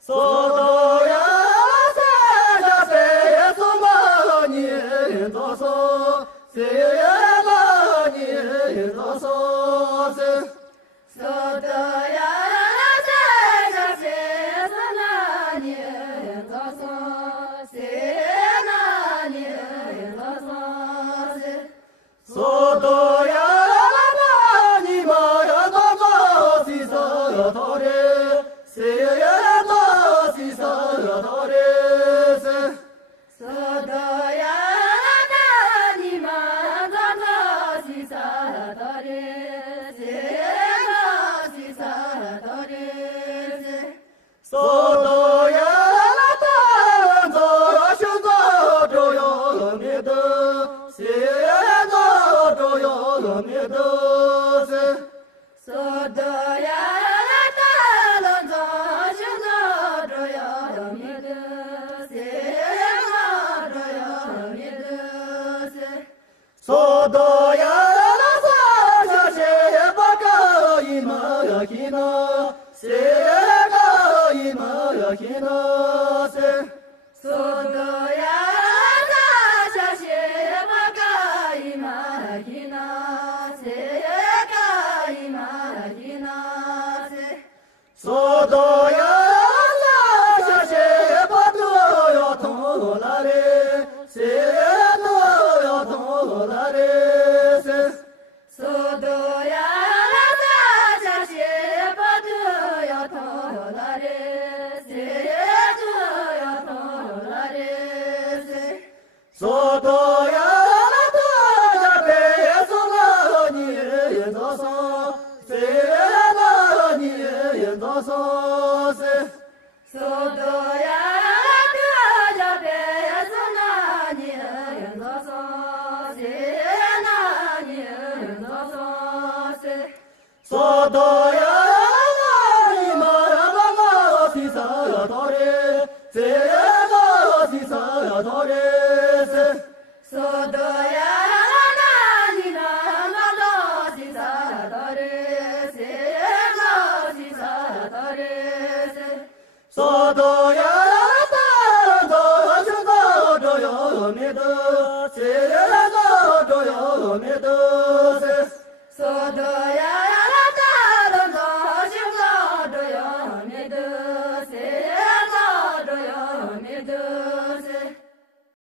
소도야 세자세 소마니 도소 세야마니 도소 소도야 세자세 소마니 도소 세나니 도소 소도야 마니 마야 도소 시서 도레 세야 소도야 나니마 도도 시사도레 세나 시사도레 소도야 나탄 도로쇼도 조용해도 세야도 조용해도 소도야 소도야 나사샤세 바가 이마야키나 세가 이마야키나 소도야 나사샤세 바가 이마야키나 세가 이마야키나 소도야 나사샤세 바도요 토라레 소도야 나사샤세 바도요 토라레 세도요 토라레 소도야 나타자베 소나니 도소 세나니 도소 소도야 나타자베 소나니 도소 세나니 도소 소도야 이마야마가 시사도레 세가 시사도레 소도야 나니나 나도 시사도레 세가 시사도레 소도야 나타도 슈도 조용해도 세가 조용해도